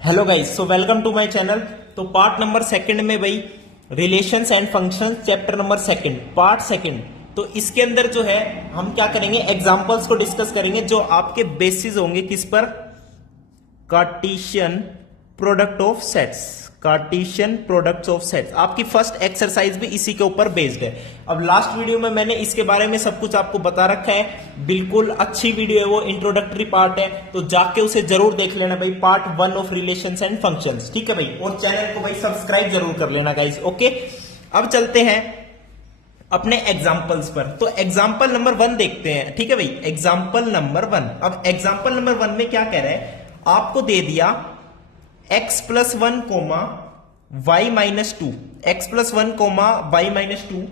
Hello guys, so welcome to my channel. तो part number second में भाई relations and functions, chapter number second, part second. तो इसके अंदर जो है हम क्या करेंगे, एग्जांपल्स को डिस्कस करेंगे जो आपके बेसिस होंगे किस पर, Cartesian product of sets. Cartesian products of sets आपकी फर्स्ट एक्सरसाइज भी इसी के ऊपर बेस्ड है। अब लास्ट वीडियो में मैंने इसके बारे में सब कुछ आपको बता रखा है, बिल्कुल अच्छी वीडियो है वो, इंट्रोडक्टरी पार्ट है, तो जाके उसे जरूर देख लेना भाई, part 1 of relations and functions. ठीक है भाई, और चैनल को भाई सब्सक्राइब जरूर कर लेना गाइस। ओके, अब चलते हैं अपने एग्जाम्पल्स पर। तो एग्जाम्पल नंबर 1 देखते हैं। ठीक है भाई, एग्जाम्पल नंबर 1। अब एग्जाम्पल नंबर 1 में क्या कह रहा है, आपको दे दिया x plus 1 comma y minus 2, x plus 1 comma y minus 2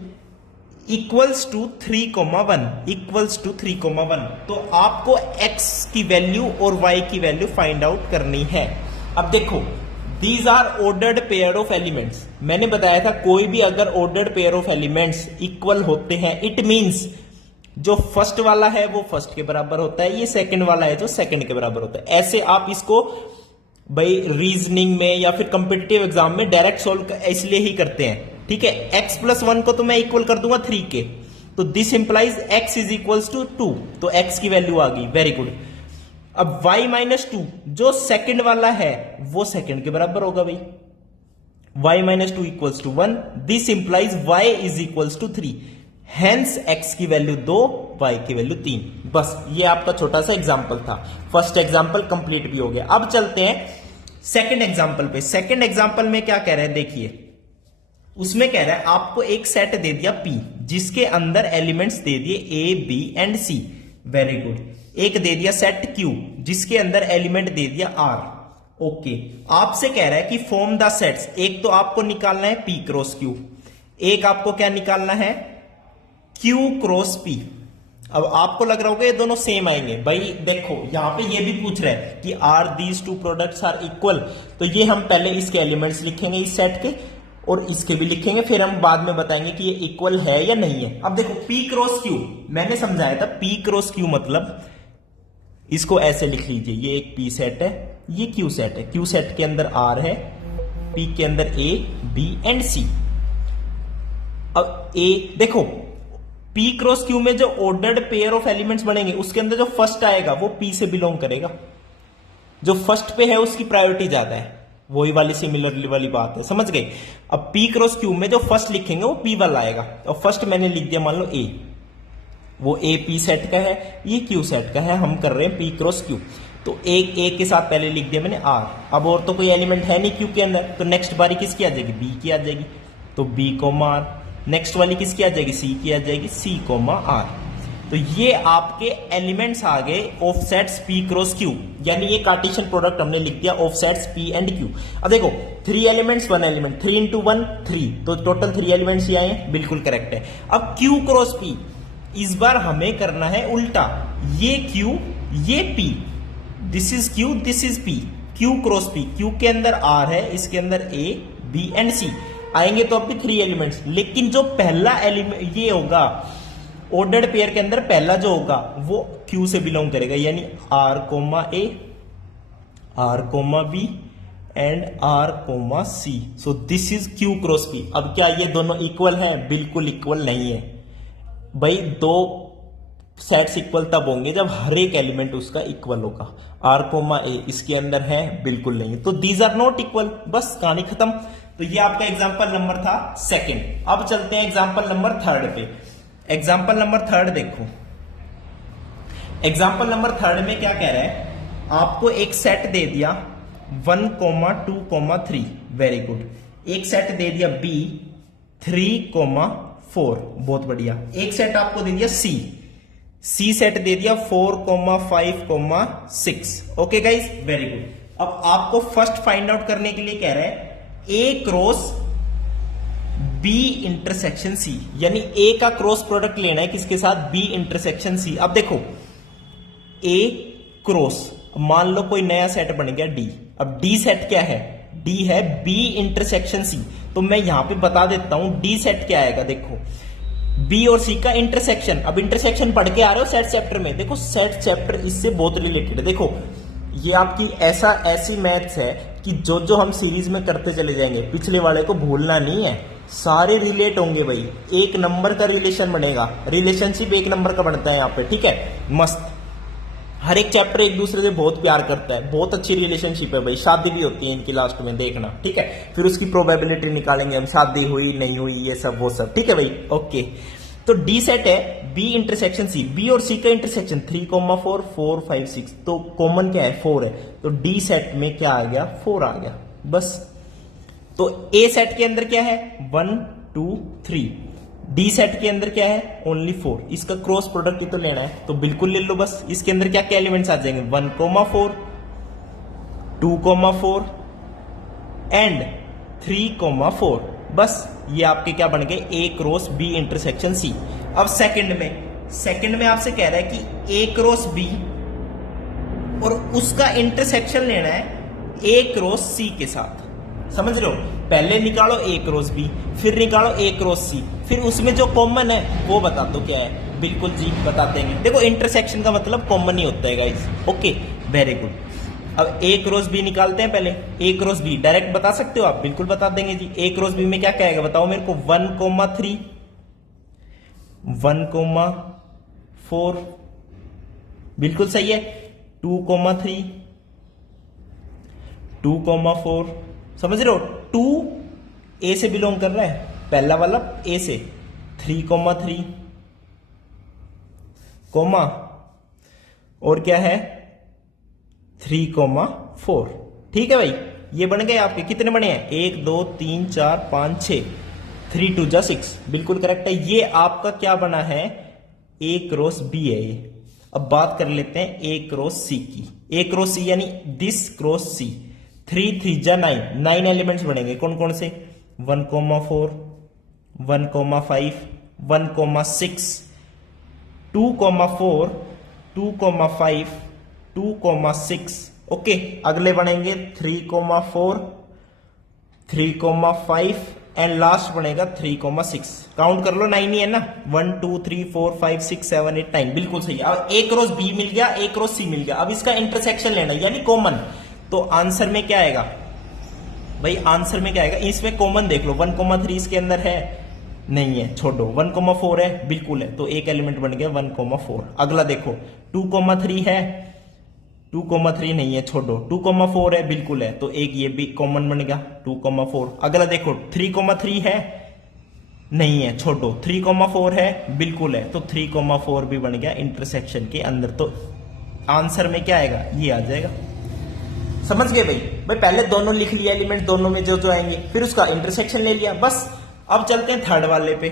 equals to 3 comma 1, equals to 3 comma 1। तो आपको x की वैल्यू और y की वैल्यू फाइंड आउट करनी है। अब देखो, these are ordered pair of elements. मैंने बताया था कोई भी अगर ordered pair of elements equal होते हैं, इट मींस जो फर्स्ट वाला है वो फर्स्ट के बराबर होता है, ये सेकंड वाला है जो सेकंड के बराबर होता है। ऐसे आप इसको भाई रीजनिंग में या फिर कंपिटिटिव एग्जाम में डायरेक्ट सोल्व इसलिए ही करते हैं। ठीक है, x प्लस 1 को तो मैं इक्वल कर दूंगा 3 के, तो this implies x is equals to 2, तो x की वैल्यू आ गई, वेरी गुड। अब y माइनस 2 जो सेकंड वाला है वो सेकंड के बराबर होगा भाई, y minus 2 equals to 1, this implies y is equals to 3, hence x की वैल्यू 2, y की वैल्यू 3। बस ये आपका छोटा सा एग्जांपल था, फर्स्ट एग्जांपल कंप्लीट भी हो गया। अब चलते हैं सेकंड एग्जांपल पे। सेकंड एग्जांपल में क्या कह रहे हैं देखिए, उसमें कह रहा है आपको एक सेट दे दिया P जिसके अंदर एलिमेंट्स दे दिए A, B and C, very good. एक दे दिया सेट Q जिसके अंदर एलिमेंट दे दिया R। ओके, आपसे कह रहा है कि फॉर्म द सेट्स। एक तो आपको निकालना है P क्रॉस Q, एक आपको क्या निकालना है, Q क्रॉस P। अब आपको लग रहा होगा ये दोनों सेम आएंगे, भाई देखो यहां पे ये भी पूछ रहा है कि are these two products are equal, तो ये हम पहले इसके एलिमेंट्स लिखेंगे इस सेट के और इसके भी लिखेंगे, फिर हम बाद में बताएंगे कि ये इक्वल है या नहीं है। अब देखो P क्रॉस Q मैंने समझाया था, P क्रॉस Q मतलब इसको ऐसे लिख लीजिए, ये एक P सेट है, ये Q सेट है, Q सेट के अंदर R है, P के अंदर A, B एंड C। अब A देखो, P क्रॉस Q में जो ऑर्डर्ड पेयर ऑफ एलिमेंट्स बनेंगे उसके अंदर जो फर्स्ट आएगा वो P से बिलोंग करेगा, जो फर्स्ट पे है उसकी प्रायोरिटी ज्यादा है, वही वाली सिमिलर वाली बात है, समझ गए। अब P क्रॉस Q में जो फर्स्ट लिखेंगे वो P वाला आएगा, और फर्स्ट मैंने लिख दिया मान लो A, वो A P सेट का है, ये Q सेट का है, हम कर रहे हैं P क्रॉस Q, तो एक A के साथ पहले लिख दिया मैंने R। अब और तो कोई एलिमेंट है नहीं Q के अंदर, तो नेक्स्ट बारी किसकी आ जाएगी, B की आ जाएगी, तो B कोमा R। नेक्स्ट वाली किसकी आ जाएगी, C की आ जाएगी, C कोमा R। तो ये आपके एलिमेंट्स आ गए of sets P cross Q, यानी ये कार्टेशियन प्रोडक्ट हमने लिख दिया of sets P and Q। अब देखो 3 एलिमेंट्स 1 एलिमेंट, 3 इंटू 1 3, तो टोटल 3 एलिमेंट्स ही आए, बिल्कुल करेक्ट है। अब Q क्रॉस P, इस बार हमें करना है उल्टा, ये Q ये P, this is Q this is P, Q cross P, Q के अंदर R है, इसके अंदर A, B एंड C आएंगे, तो अब भी 3 एलिमेंट्स, लेकिन जो पहला एलिमेंट ये होगा ऑर्डर्ड पेयर के अंदर पहला जो होगा वो Q से बिलोंग करेगा, यानी R comma A, R comma B and R comma C। So this is Q cross P। अब क्या ये दोनों इक्वल है, बिल्कुल इक्वल नहीं है भाई, दो सेट्स इक्वल तब होंगे जब हर एक एलिमेंट उसका इक्वल होगा। R कोमा A इसके अंदर है, बिल्कुल नहीं है, तो दीज आर नॉट इक्वल, बस कहानी खत्म। तो ये आपका एग्जांपल नंबर था सेकंड। अब चलते हैं एग्जांपल नंबर 3 पे। एग्जांपल नंबर 3 देखो, एग्जांपल नंबर 3 में क्या कह रहा है, आपको एक सेट दे दिया 1, 2, 3, वेरी गुड। एक सेट दे दिया B 3, 4, बहुत बढ़िया। एक सेट आपको दे दिया C सेट दे दिया 4, 5, 6। Okay guys, very good. अब आपको फर्स्ट फाइंड आउट करने के लिए कह रहा है A cross B intersection C, यानी A का क्रॉस प्रोडक्ट लेना है किसके साथ, B इंटरसेक्शन C। अब देखो A क्रॉस, मान लो कोई नया सेट बन गया D। अब D सेट क्या है, D है B इंटरसेक्शन C, तो मैं यहां पे बता देता हूं D सेट क्या आएगा। देखो B और C का इंटरसेक्शन, अब इंटरसेक्शन पढ़ के आ रहे हो सेट चैप्टर में, देखो सेट चैप्टर इससे बहुत रिलेटेड है। देखो ये आपकी ऐसी मैथ्स है कि जो जो हम सीरीज में करते चले जाएंगे, पिछले वाले को भूलना नहीं है, सारे रिलेट होंगे भाई, एक नंबर का रिलेशन बनेगा, रिलेशनशिप एक नंबर का बनता है यहाँ पे, ठीक है। मस्त, हर एक चैप्टर एक दूसरे से बहुत प्यार करता है, बहुत अच्छी रिलेशनशिप है भाई, शादी भी होती है इनकी लास्ट में, देखना, ठीक है। फिर उसकी प्रोबेबिलिटी निकालेंगे हम, शादी हुई नहीं हुई, ये सब वो सब, ठीक है भाई, ओके। तो डी सेट है बी इंटरसेक्शन सी, बी और सी का इंटरसेक्शन 3,4 4 5 6, तो कॉमन क्या है 4 है, तो डी सेट में क्या आ गया 4 आ गया, बस। तो ए सेट के अंदर क्या है 1 2 3, डी सेट के अंदर क्या है ओनली 4, इसका क्रॉस प्रोडक्ट ही तो लेना है, तो बिल्कुल ले लो बस। इसके अंदर क्या क्या एलिमेंट्स आ जाएंगे 1,4 2,4 एंड 3,4, बस ये आपके क्या बन गए ए क्रॉस बी इंटरसेक्शन सी। अब सेकंड में आपसे कह रहा है कि ए क्रॉस बी और उसका इंटरसेक्शन लेना है ए क्रॉस सी के साथ, समझ रहे हो। पहले निकालो ए क्रॉस बी, फिर निकालो ए क्रॉस सी, फिर उसमें जो कॉमन है वो बता दो क्या है, बिल्कुल जी बता देंगे। देखो इंटरसेक्शन का मतलब कॉमन ही होता है गाइस, ओके वेरी गुड। अब ए क्रॉस बी निकालते हैं पहले, ए क्रॉस बी डायरेक्ट बता सकते हो आप, बिल्कुल बता देंगे जी। ए क्रॉस बी में क्या क्या आएगा बताओ मेरे को, 1,3 1,4 बिल्कुल सही है, 2,3 2,4, समझ रहे हो। 2 ए से बिलोंग कर रहा है, पहला वाला ए से, 3,3 कोमा और क्या है 3,4, ठीक है भाई। ये बन गए आपके, कितने बने हैं 1 2 3 4 5 6, 3 2 जा 6, बिल्कुल करेक्ट है। ये आपका क्या बना है ए क्रॉस बी है ये। अब बात कर लेते हैं ए क्रॉस सी की, ए क्रॉस सी यानी दिस क्रॉस सी, 3 3 जा 9, 9 एलिमेंट्स बनेंगे, कौन कौन से 1,4 1,5 1,6 2,4 2,5 2,6, ओके। अगले बनेंगे 3,4 3,5 एंड लास्ट बनेगा 3,6, काउंट कर लो 9 ही है ना, 1 2 3 4 5 6 7 8 9, बिल्कुल सही। अब ए क्रॉस बी मिल गया, ए क्रॉस सी मिल गया, अब इसका इंटरसेक्शन लेना यानी कॉमन, तो आंसर में क्या आएगा भाई, आंसर में क्या आएगा, इसमें कॉमन देख लो, 1,3 इसके अंदर है नहीं है, छोड़ो, 1,4 है बिल्कुल है, तो एक एलिमेंट बन गया 1,4। अगला देखो 2,3 है, 2,3 नहीं है, छोड़ो, 2,4 है बिल्कुल है, तो एक ये भी कॉमन बन गया 2,4। अगला देखो 3,3 है नहीं है, छोड़ो, 3,4 है बिल्कुल है, तो 3,4 भी बन गया इंटरसेक्शन के अंदर, तो आंसर में क्या आएगा ये आ जाएगा, समझ गए भाई। पहले दोनों लिख लिया एलिमेंट, दोनों में जो जो आएंगे, फिर उसका इंटरसेक्शन ले लिया, बस। अब चलते हैं थर्ड वाले पे।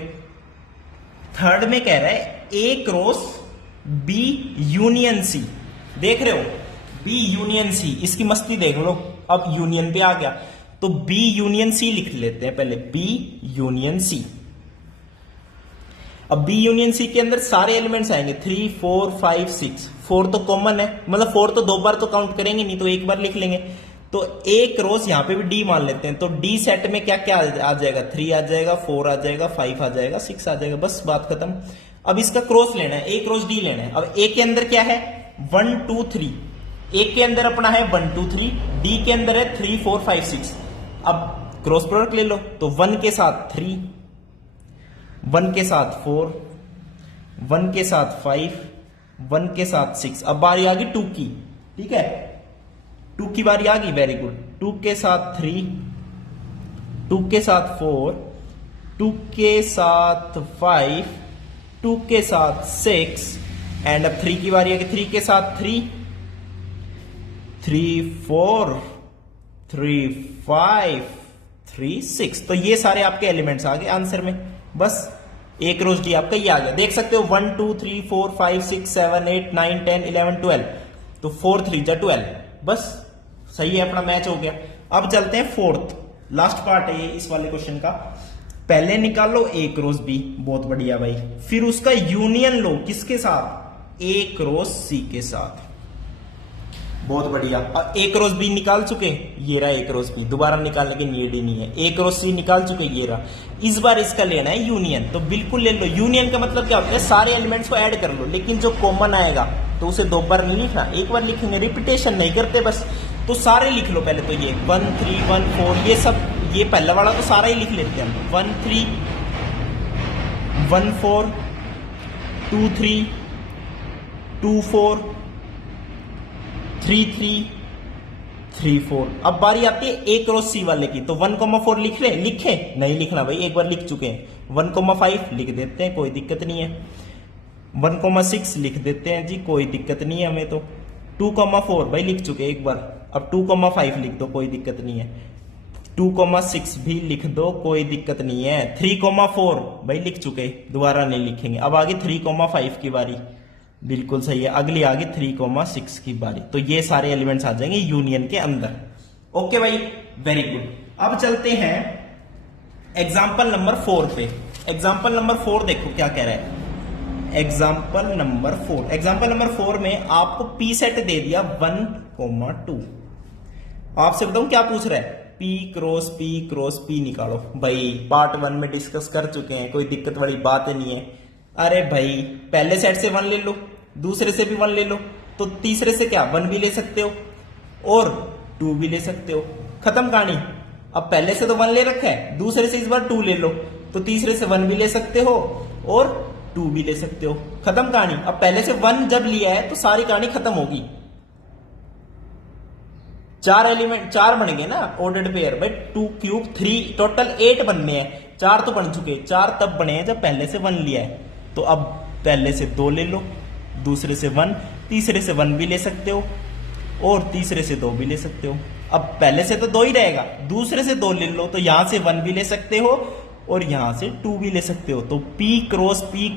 थर्ड में कह रहा है ए क्रॉस बी यूनियन सी, देख रहे हो बी यूनियन सी, इसकी मस्ती देख लो। अब यूनियन पे आ गया, तो बी यूनियन सी लिख लेते हैं पहले, बी यूनियन सी। अब बी यूनियन सी के अंदर सारे एलिमेंट्स आएंगे 3 4 5 6, 4 तो कॉमन है, मतलब 4 तो 2 बार तो काउंट करेंगे नहीं, तो एक बार लिख लेंगे। तो ए क्रॉस यहां पे भी डी मान लेते हैं, तो डी सेट में क्या क्या आ जाएगा, 3 आ जाएगा, 4 आ जाएगा, 5 आ जाएगा, 6 आ जाएगा, बस बात खत्म। अब इसका क्रॉस लेना है, ए क्रॉस डी लेना है। अब ए के अंदर क्या है 1 2 3, ए के अंदर अपना है 1 2 3, डी के अंदर है 3 4 5 6। अब क्रॉस प्रोडक्ट ले लो, तो 1 के साथ 3, 1 के साथ 4, 1 के साथ 5, 1 के साथ 6। अब बारी आ गई 2 की, ठीक है, 2 की बारी आ गई, वेरी गुड। 2 के साथ 3, 2 के साथ 4, 2 के साथ 5, 2 के साथ 6 एंड अब 3 की बारी आ गई, 3 के साथ 3, 3 4 3 5 3 6। तो ये सारे आपके एलिमेंट्स आ गए आंसर में, बस ए क्रॉस डी आपका ये आ गया। देख सकते हो 1 2 3 4 5 6 7 8 9 10 11 12, तो 4 3 जा 12, बस सही है, अपना मैच हो गया। अब चलते हैं फोर्थ, लास्ट पार्ट है ये इस वाले क्वेश्चन का। पहले निकालो ए क्रॉस बी, बहुत बढ़िया भाई, फिर उसका यूनियन लो किसके साथ, ए क्रॉस सी के साथ, बहुत बढ़िया। अब ए क्रॉस बी निकाल चुके, ये रहा ए क्रॉस बी, दोबारा निकालने की नीड ही नहीं है। ए क्रॉस सी निकाल चुके, ये रहा। इस बार इसका लेना है यूनियन, तो बिल्कुल ले लो। यूनियन का मतलब क्या होता है, सारे एलिमेंट्स को ऐड कर लो, लेकिन जो कॉमन आएगा तो उसे 2 बार नहीं लिखना, एक बार लिखेंगे, रिपीटेशन नहीं करते बस। तो सारे लिख लो पहले तो, ये 1 3 1 4 ये सब, ये पहला वाला तो सारा ही लिख लेते हैं हम। 1 3 1 4 2 3 2 4 3 3 3 4। अब बारी आती है A क्रॉस C वाले की, तो 1,4 लिखे नहीं लिखना भाई, एक बार लिख चुके हैं। 1,5 लिख देते हैं, कोई दिक्कत नहीं है। 1,6 लिख देते हैं जी, कोई दिक्कत नहीं है हमें। तो 2,4 भाई लिख चुके एक बार। अब 2,5 लिख दो, कोई दिक्कत नहीं है। 2,6 भी लिख दो, कोई दिक्कत नहीं है। 3,4 भाई लिख चुके, दोबारा नहीं लिखेंगे। अब आगे 3,5 की बारी, बिल्कुल सही है। अगली आगे 3,6 की बारी। तो ये सारे एलिमेंट्स आ जाएंगे यूनियन के अंदर। ओके भाई, वेरी गुड। अब चलते हैं एग्जाम्पल नंबर 4 पे। एग्जाम्पल नंबर 4 देखो क्या कह रहा है। एग्जाम्पल नंबर 4 में आपको पी सेट दे दिया 1,2। आपसे बताऊं क्या पूछ रहा है, P क्रॉस P निकालो। भाई पार्ट 1 में डिस्कस कर चुके हैं, कोई दिक्कत वाली बात नहीं है। अरे भाई पहले सेट से 1 ले लो, दूसरे से भी 1 ले लो, तो तीसरे से क्या 1 भी ले सकते हो और 2 भी ले सकते हो। खत्म कहानी। अब पहले से तो 1 ले रखा है, दूसरे से इस बार 2 ले लो, तो तीसरे से 1 भी ले सकते हो और 2 भी ले सकते हो। खत्म कहानी। अब पहले से 1 जब लिया है तो सारी कहानी खत्म होगी। 4 एलिमेंट, 4 बन गए ना ऑर्डर्ड पेयर भाई। 2 क्यूब 3 टोटल 8 बनने हैं। 4 तो बन चुके, 4 तब बने हैं जब पहले से 1 लिया है। तो अब पहले से 2 ले लो, दूसरे से 1, तीसरे से 1 भी ले सकते हो और तीसरे से 2 भी ले सकते हो। अब पहले से तो 2 ही रहेगा, दूसरे से 2 ले लो, तो यहां से 1 भी ले सकते हो और यहां से 2 भी ले सकते हो। तो P क्रॉस P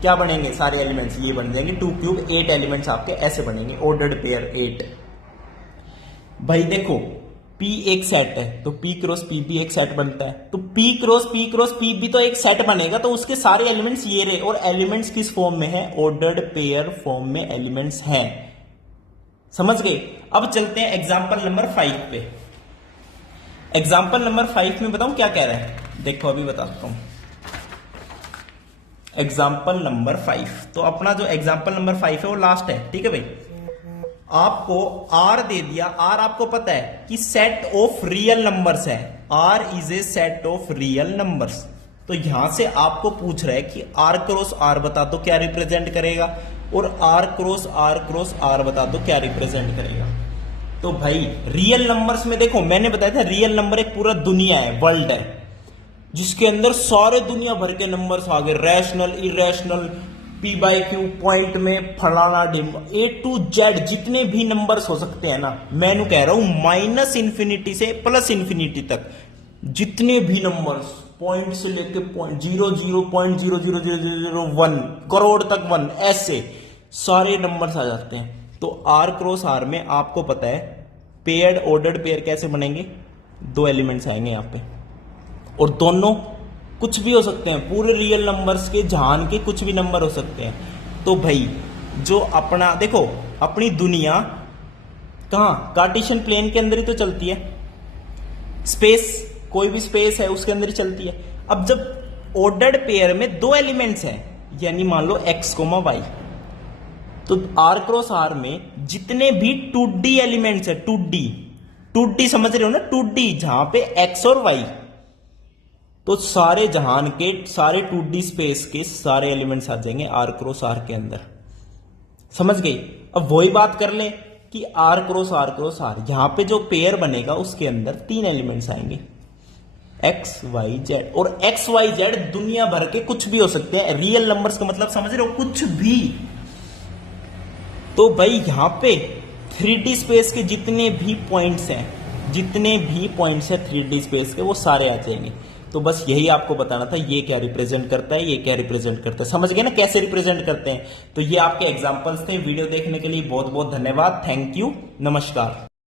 क्या बनेंगे सारे एलिमेंट्स, ये बन जाएंगे 2 क्यूब 8 एलिमेंट्स आपके ऐसे बनेंगे, ऑर्डर्ड पेयर 8। भाई देखो P एक सेट है तो P क्रॉस P भी एक सेट बनता है, तो P क्रॉस P भी तो एक सेट बनेगा। तो उसके सारे एलिमेंट्स ये रहे, और एलिमेंट्स किस फॉर्म में है, ऑर्डर्ड पेयर फॉर्म में एलिमेंट्स हैं। समझ गए। अब चलते हैं एग्जांपल नंबर 5 पे। एग्जांपल नंबर 5 में बताऊं क्या कह रहा है, देखो अभी बताता हूं। एग्जांपल नंबर 5, तो अपना जो एग्जांपल नंबर 5 है वो लास्ट है, ठीक है भाई। आपको R दे दिया, R आपको पता है कि सेट ऑफ रियल नंबर्स है। R is a set of real numbers. तो यहां से आपको पूछ रहा है कि R क्रॉस R बता दो क्या रिप्रेजेंट करेगा, और R क्रॉस R बता दो क्या रिप्रेजेंट करेगा। तो भाई रियल नंबर्स में देखो, मैंने बताया था रियल नंबर एक पूरा दुनिया है, वर्ल्ड है, जिसके अंदर सारे दुनिया भर के नंबर्स आ गए, रैशनल, इरेशनल, P/Q, पॉइंट में फलाना डिम, A to Z जितने भी नंबर्स हो सकते हैं ना, मैं कह रहा हूं माइनस इंफिनिटी से प्लस इंफिनिटी तक जितने भी नंबर्स, पॉइंट से लेके पॉइंट 0.0000001 करोड़ तक 1, ऐसे सारे नंबर्स आ जाते हैं। तो R क्रॉस R में आपको पता है पेयर्ड ऑर्डर्ड पेयर कैसे बनेंगे, 2 एलिमेंट्स आएंगे यहां पे, और दोनों कुछ भी हो सकते हैं, पूरे रियल नंबर्स के जहान के कुछ भी नंबर हो सकते हैं। तो भाई जो अपना देखो, अपनी दुनिया कहां, कार्टेशियन प्लेन के अंदर ही तो चलती है, स्पेस, कोई भी स्पेस है उसके अंदर ही चलती है। अब जब ऑर्डर्ड पेयर में 2 एलिमेंट्स हैं, यानी मान लो x, y, तो R क्रॉस R में जितने भी 2D एलिमेंट्स है, 2D समझ रहे हो ना, 2D जहां पे x और y, तो सारे जहान के सारे 2D स्पेस के सारे एलिमेंट्स आ जाएंगे R क्रॉस R के अंदर। समझ गई। अब वही बात कर ले कि R क्रॉस R, यहां पे जो पेयर बनेगा उसके अंदर 3 एलिमेंट्स आएंगे, x, y, z, और x, y, z दुनिया भर के कुछ भी हो सकते हैं, रियल नंबर्स का मतलब समझ रहे हो, कुछ भी। तो भाई यहां पे 3D स्पेस के जितने भी पॉइंट्स हैं 3D स्पेस के, वो सारे आ जाएंगे। तो बस यही आपको बताना था, ये क्या रिप्रेजेंट करता है, ये क्या रिप्रेजेंट करता है, समझ गए ना कैसे रिप्रेजेंट करते हैं। तो ये आपके एग्जांपल्स थे। वीडियो देखने के लिए बहुत बहुत धन्यवाद, थैंक यू, नमस्कार।